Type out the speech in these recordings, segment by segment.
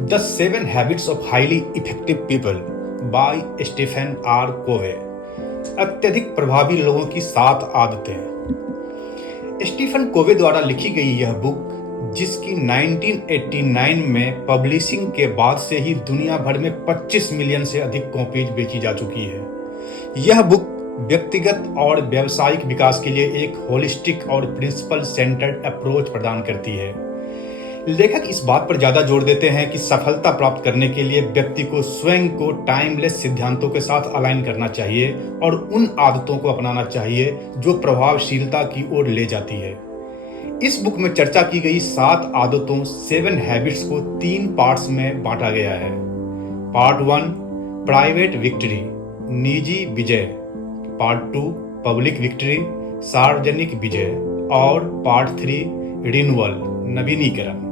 The 7 habits of highly effective people by Stephen R Covey. अत्यधिक प्रभावी लोगों की 7 आदतें। स्टीफन कोवे द्वारा लिखी गई यह बुक, जिसकी 1989 में पब्लिशिंग के बाद से ही दुनिया भर में 25 मिलियन से अधिक कॉपीज बेची जा चुकी है। यह बुक व्यक्तिगत और व्यावसायिक विकास के लिए एक होलिस्टिक और प्रिंसिपल सेंटर्ड अप्रोच प्रदान करती है। लेखक इस बात पर ज्यादा जोर देते हैं कि सफलता प्राप्त करने के लिए व्यक्ति को स्वयं को टाइमलेस सिद्धांतों के साथ अलाइन करना चाहिए और उन आदतों को अपनाना चाहिए जो प्रभावशीलता की ओर ले जाती है। इस बुक में चर्चा की गई 7 आदतों 7 हैबिट्स को 3 पार्ट्स में बांटा गया है। पार्ट 1 प्राइवेट विक्ट्री, निजी विजय। पार्ट 2 पब्लिक विक्ट्री, सार्वजनिक विजय। और पार्ट 3 रिन्यूअल, नवीनीकरण।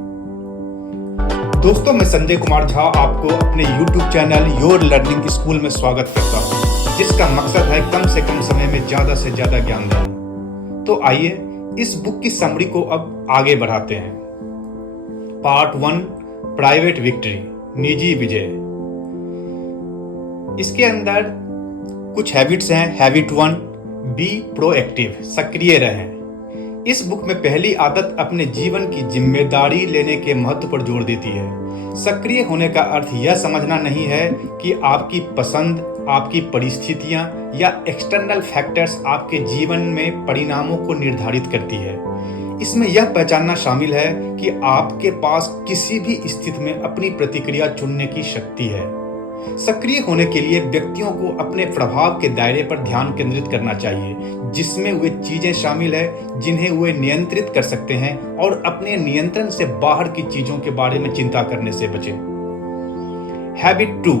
दोस्तों, मैं संजय कुमार झा आपको अपने YouTube channel your learning school में स्वागत करता हूं, जिसका मकसद है कम से कम समय में ज्यादा से ज्यादा ज्ञान देना। तो आइए इस बुक की समरी को अब आगे बढ़ाते हैं। पार्ट 1 प्राइवेट विक्ट्री, निजी विजय। इसके अंदर कुछ हैबिट्स हैं। हैबिट 1 बी प्रोएक्टिव, सक्रिय रहें। इस बुक में पहली आदत अपने जीवन की जिम्मेदारी लेने के महत्व पर जोर देती है। सक्रिय होने का अर्थ यह समझना नहीं है कि आपकी पसंद, आपकी परिस्थितियां या एक्सटर्नल फैक्टर्स आपके जीवन में परिणामों को निर्धारित करती है। इसमें यह पहचानना शामिल है कि आपके पास किसी भी स्थिति में अपनी प्रतिक्रिया चुनने की शक्ति है। सक्रिय होने के लिए व्यक्तियों को अपने प्रभाव के दायरे पर ध्यान केंद्रित करना चाहिए, जिसमें वे चीजें शामिल है जिन्हें वे नियंत्रित कर सकते हैं और अपने नियंत्रण से बाहर की चीजों के बारे में चिंता करने से बचें। Habit 2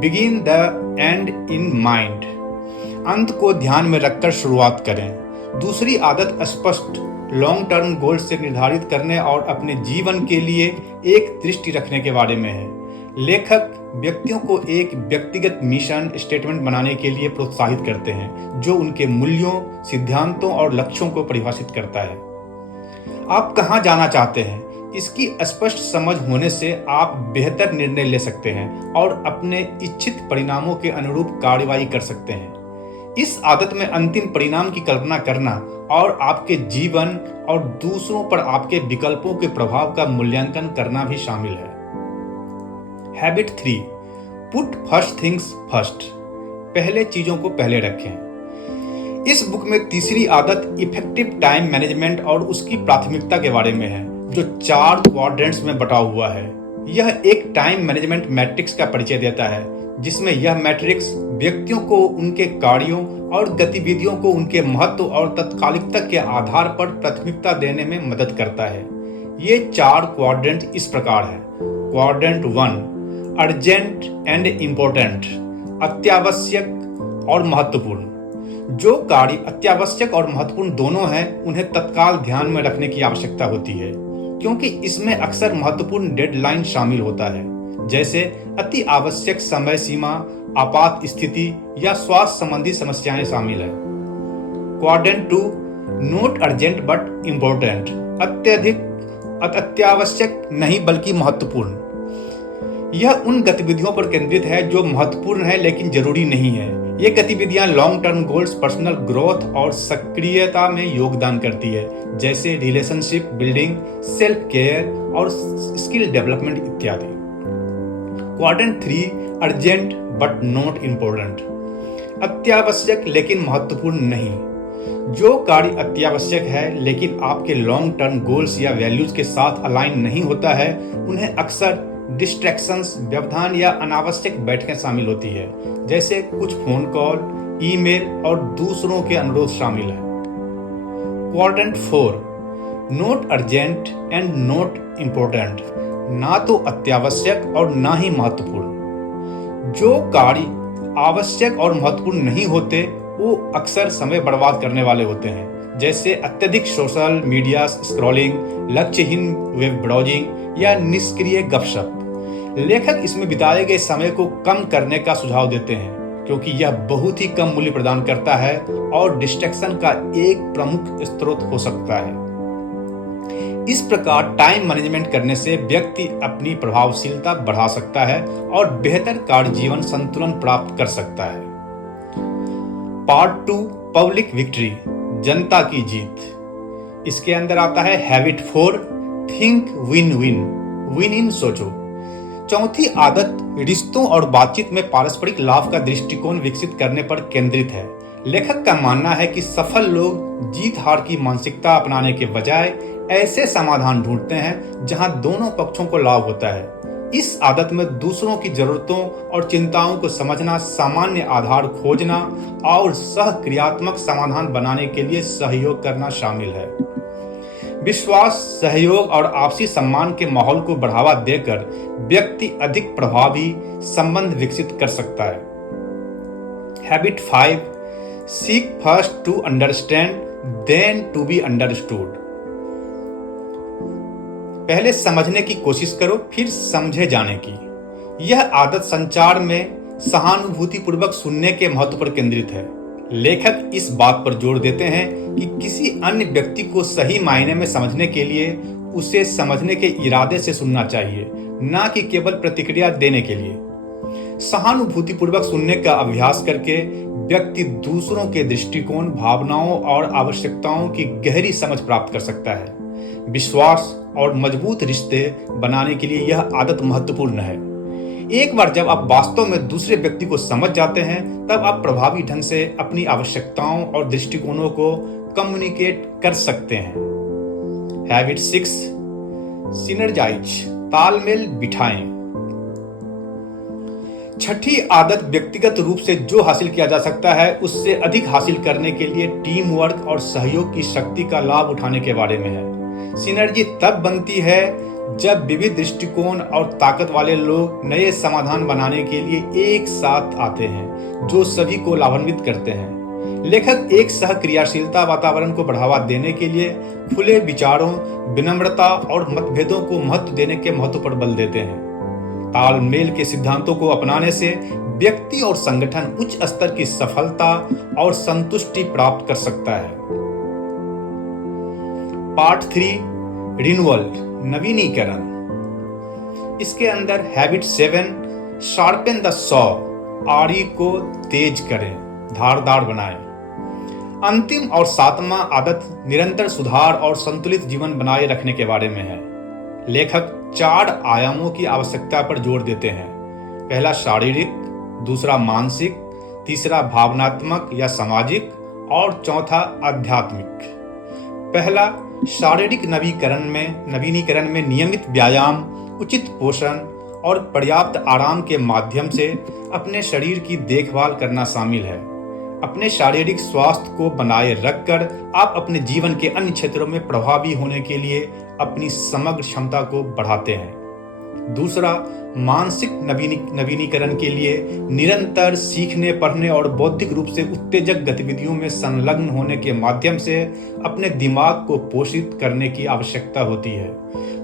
begin the and in mind, अंत को ध्यान में रखकर शुरुआत करें। दूसरी आदत स्पष्ट लॉन्ग टर्म गोल से निर्धारित करने और अपने जीवन के लिए एक दृष्टि रखने के बारे में है। लेखक व्यक्तियों को एक व्यक्तिगत मिशन स्टेटमेंट बनाने के लिए प्रोत्साहित करते हैं, जो उनके मूल्यों, सिद्धांतों और लक्ष्यों को परिभाषित करता है। आप कहां जाना चाहते हैं, इसकी स्पष्ट समझ होने से आप बेहतर निर्णय ले सकते हैं और अपने इच्छित परिणामों के अनुरूप कार्रवाई कर सकते हैं। इस आदत में अंतिम परिणाम की कल्पना करना और आपके जीवन और दूसरों पर आपके विकल्पों के प्रभाव का मूल्यांकन करना भी शामिल है। Habit 3 put first things first, पहले चीजों को पहले रखें। इस बुक में तीसरी आदत इफेक्टिव टाइम मैनेजमेंट और उसकी प्राथमिकता के बारे में है, जो 4 क्वाड्रेंट्स में बटा हुआ है। यह एक टाइम मैनेजमेंट मैट्रिक्स का परिचय देता है, जिसमें यह मैट्रिक्स व्यक्तियों को उनके कार्यों और गतिविधियों को उनके महत्व और तत्कालिकता के आधार पर प्राथमिकता देने में मदद करता है। ये 4 क्वाड्रेंट इस प्रकार है। क्वाड्रेंट 1 अर्जेंट एंड इम्पोर्टेंट, अत्यावश्यक और महत्वपूर्ण। जो कार्य अत्यावश्यक और महत्वपूर्ण दोनों हैं, उन्हें तत्काल ध्यान में रखने की आवश्यकता होती है, क्योंकि इसमें अक्सर महत्वपूर्ण डेडलाइन शामिल होता है, जैसे अति आवश्यक समय सीमा, आपात स्थिति या स्वास्थ्य संबंधी समस्याएं शामिल है। Quadrant 2 not urgent but important, अत्यावश्यक नहीं बल्कि महत्वपूर्ण। यह उन गतिविधियों पर केंद्रित है जो महत्वपूर्ण है लेकिन जरूरी नहीं है। ये गतिविधियां long term goals, personal growth और सक्रियता में योगदान करती है, जैसे रिलेशनशिप बिल्डिंग, सेल्फ केयर और स्किल डेवलपमेंट इत्यादि। Quadrant 3 urgent but not important, अत्यावश्यक लेकिन महत्वपूर्ण नहीं। जो कार्य अत्यावश्यक है लेकिन आपके लॉन्ग टर्म गोल्स या वैल्यूज के साथ अलाइन नहीं होता है, उन्हें अक्सर डिस्ट्रैक्शंस, व्यवधान या अनावश्यक बैठकें शामिल होती है, जैसे कुछ फोन कॉल, ईमेल और दूसरों के अनुरोध शामिल है। Quadrant 4 not urgent and not important, ना तो अत्यावश्यक और ना ही महत्वपूर्ण। जो कार्य आवश्यक और महत्वपूर्ण नहीं होते, वो अक्सर समय बर्बाद करने वाले होते हैं, जैसे अत्यधिक सोशल मीडिया स्क्रॉलिंग, लक्ष्यहीन वेब ब्राउजिंग या निष्क्रिय गपशप। लेखक इसमें बिताए गए समय को कम करने का सुझाव देते हैं, क्योंकि यह बहुत ही कम मूल्य प्रदान करता है और डिस्ट्रैक्शन का एक प्रमुख स्रोत हो सकता है। इस प्रकार टाइम मैनेजमेंट करने से व्यक्ति अपनी प्रभावशीलता बढ़ा सकता है और बेहतर कार्य जीवन संतुलन प्राप्त कर सकता है। पार्ट 2 पब्लिक विक्ट्री, जनता की जीत। इसके अंदर आता है habit 4 think win win, win in सोचो। चौथी आदत रिश्तों और बातचीत में पारस्परिक लाभ का दृष्टिकोण विकसित करने पर केंद्रित है। लेखक का मानना है कि सफल लोग जीत हार की मानसिकता अपनाने के बजाय ऐसे समाधान ढूंढते हैं जहां दोनों पक्षों को लाभ होता है। इस आदत में दूसरों की जरूरतों और चिंताओं को समझना, सामान्य आधार खोजना और सहक्रियात्मक समाधान बनाने के लिए सहयोग करना शामिल है। विश्वास, सहयोग और आपसी सम्मान के माहौल को बढ़ावा देकर व्यक्ति अधिक प्रभावी संबंध विकसित कर सकता है। Habit 5 seek first to understand then to be understood. पहले समझने की कोशिश करो, फिर समझे जाने की। यह आदत संचार में सहानुभूतिपूर्वक सुनने के महत्व पर केंद्रित है। लेखक इस बात पर जोर देते हैं कि किसी अन्य व्यक्ति को सही मायने में समझने के लिए उसे समझने के इरादे से सुनना चाहिए, न कि केवल प्रतिक्रिया देने के लिए। सहानुभूतिपूर्वक सुनने का अभ्यास करके व्यक्ति दूसरों के दृष्टिकोण, भावनाओं और आवश्यकताओं की गहरी समझ प्राप्त कर सकता है। विश्वास और मजबूत रिश्ते बनाने के लिए यह आदत महत्वपूर्ण है। एक बार जब आप वास्तव में दूसरे व्यक्ति को समझ जाते हैं, तब आप प्रभावी ढंग से अपनी आवश्यकताओं और दृष्टिकोणों को कम्युनिकेट कर सकते हैं। हैबिट 6 सिनर्जाइज, तालमेल बिठाएं। छठी आदत व्यक्तिगत रूप से जो हासिल किया जा सकता है उससे अधिक हासिल करने के लिए टीम वर्क और सहयोग की शक्ति का लाभ उठाने के बारे में है। सिनर्जी तब बनती है जब विविध दृष्टिकोण और ताकत वाले लोग नए समाधान बनाने के लिए एक साथ आते हैं, जो सभी को लाभान्वित करते हैं। लेखक एक सहक्रियाशीलता वातावरण को बढ़ावा देने के लिए खुले विचारों, विनम्रता और मतभेदों को महत्व देने के महत्व पर बल देते हैं। तालमेल के सिद्धांतों को अपनाने से व्यक्ति और संगठन उच्च स्तर की सफलता और संतुष्टि प्राप्त कर सकता है। पार्ट 3 रिन्यूअल, नवीनीकरण। इसके अंदर हैबिट 7 शार्पेन द सॉ, आरी को तेज करें, धारदार बनाएं। अंतिम और 7वां आदत निरंतर सुधार और संतुलित जीवन बनाए रखने के बारे में है। लेखक 4 आयामों की आवश्यकता पर जोर देते हैं। पहला शारीरिक, दूसरा मानसिक, तीसरा भावनात्मक या सामाजिक और चौथा आध्यात्मिक। पहला शारीरिक नवीनीकरण में नियमित व्यायाम, उचित पोषण और पर्याप्त आराम के माध्यम से अपने शरीर की देखभाल करना शामिल है। अपने शारीरिक स्वास्थ्य को बनाए रखकर आप अपने जीवन के अन्य क्षेत्रों में प्रभावी होने के लिए अपनी समग्र क्षमता को बढ़ाते हैं। दूसरा मानसिक नवीनीकरण के लिए निरंतर सीखने, पढ़ने और बौद्धिक रूप से उत्तेजक गतिविधियों में संलग्न होने के माध्यम से अपने दिमाग को पोषित करने की आवश्यकता होती है।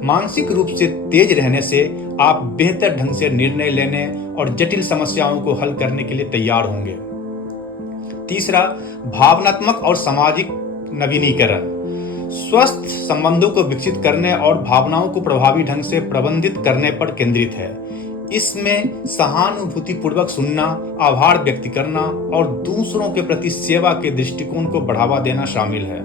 मानसिक रूप से तेज रहने से आप बेहतर ढंग से निर्णय लेने और जटिल समस्याओं को हल करने के लिए तैयार होंगे। तीसरा भावनात्मक और सामाजिक नवीनीकरण स्वस्थ संबंधों को विकसित करने और भावनाओं को प्रभावी ढंग से प्रबंधित करने पर केंद्रित है। इसमें सहानुभूतिपूर्वक सुनना, आभार व्यक्त करना और दूसरों के प्रति सेवा के दृष्टिकोण को बढ़ावा देना शामिल है।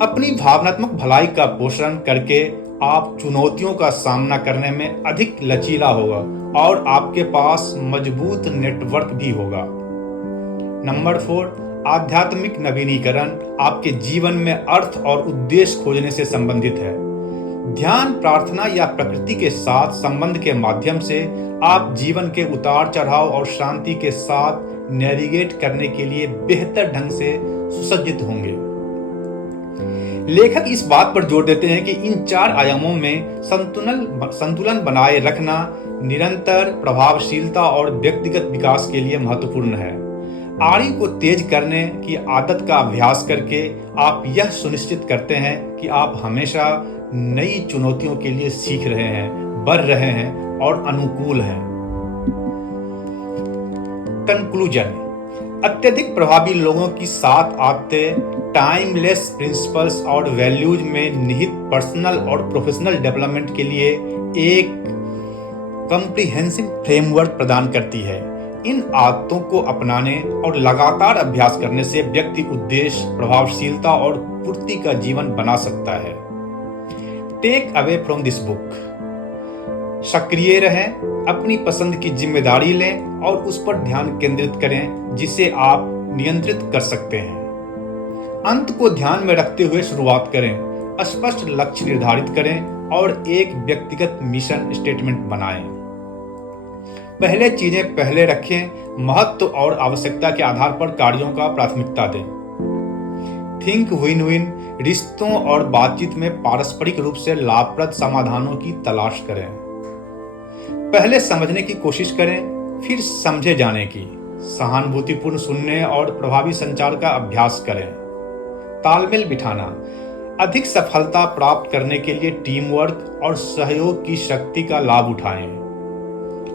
अपनी भावनात्मक भलाई का पोषण करके आप चुनौतियों का सामना करने में अधिक लचीला होगा और आपके पास मजबूत नेटवर्क भी होगा। नंबर 4 आध्यात्मिक नवीनीकरण आपके जीवन में अर्थ और उद्देश्य खोजने से संबंधित है। ध्यान, प्रार्थना या प्रकृति के साथ संबंध के माध्यम से आप जीवन के उतार चढ़ाव और शांति के साथ नेविगेट करने के लिए बेहतर ढंग से सुसज्जित होंगे। लेखक इस बात पर जोर देते हैं कि इन 4 आयामों में संतुलन बनाए रखना निरंतर प्रभावशीलता और व्यक्तिगत विकास के लिए महत्वपूर्ण है। आरी को तेज करने की आदत का अभ्यास करके आप यह सुनिश्चित करते हैं कि आप हमेशा नई चुनौतियों के लिए सीख रहे हैं, बढ़ रहे हैं और अनुकूल हैं। कंक्लूजन, अत्यधिक प्रभावी लोगों की 7 आदतें टाइमलेस प्रिंसिपल्स और वैल्यूज में निहित पर्सनल और प्रोफेशनल डेवलपमेंट के लिए एक कॉम्प्रिहेंसिव फ्रेमवर्क प्रदान करती है। इन आदतों को अपनाने और लगातार अभ्यास करने से व्यक्ति उद्देश्य, प्रभावशीलता और पूर्ति का जीवन बना सकता है। Take away from this book: सक्रिय रहें, अपनी पसंद की जिम्मेदारी लें और उस पर ध्यान केंद्रित करें जिसे आप नियंत्रित कर सकते हैं। अंत को ध्यान में रखते हुए शुरुआत करें, स्पष्ट लक्ष्य निर्धारित करें और एक व्यक्तिगत मिशन स्टेटमेंट बनाएं। पहले चीजें पहले रखें, महत्व और आवश्यकता के आधार पर कार्यों का प्राथमिकता दें। थिंक विन विन: रिश्तों और बातचीत में पारस्परिक रूप से लाभप्रद समाधानों की तलाश करें। पहले समझने की कोशिश करें, फिर समझे जाने की। सहानुभूतिपूर्ण सुनने और प्रभावी संचार का अभ्यास करें। तालमेल बिठाना: अधिक सफलता प्राप्त करने के लिए टीम वर्क और सहयोग की शक्ति का लाभ उठाएं।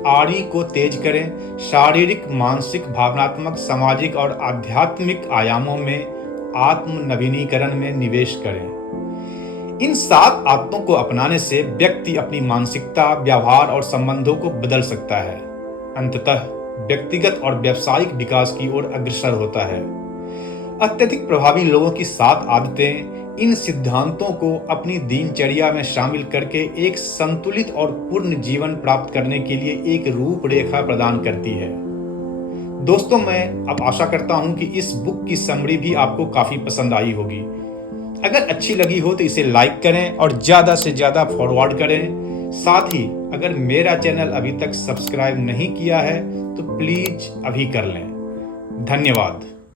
आरी को तेज करें, शारीरिक, मानसिक, भावनात्मक, सामाजिक और आध्यात्मिक आयामों में आत्म नवीनीकरण में निवेश करें। इन 7 आदतों को अपनाने से व्यक्ति अपनी मानसिकता, व्यवहार और संबंधों को बदल सकता है। अंततः व्यक्तिगत और व्यावसायिक विकास की ओर अग्रसर होता है। अत्यधिक प्रभावी लोगों की 7 आदतें इन सिद्धांतों को अपनी दिनचर्या में शामिल करके एक संतुलित और पूर्ण जीवन प्राप्त करने के लिए एक रूपरेखा प्रदान करती है। दोस्तों, मैं अब आशा करता हूं कि इस बुक की समरी भी आपको काफी पसंद आई होगी। अगर अच्छी लगी हो तो इसे लाइक करें और ज्यादा से ज्यादा फॉरवर्ड करें। साथ ही अगर मेरा चैनल अभी तक सब्सक्राइब नहीं किया है तो प्लीज अभी कर लें। धन्यवाद।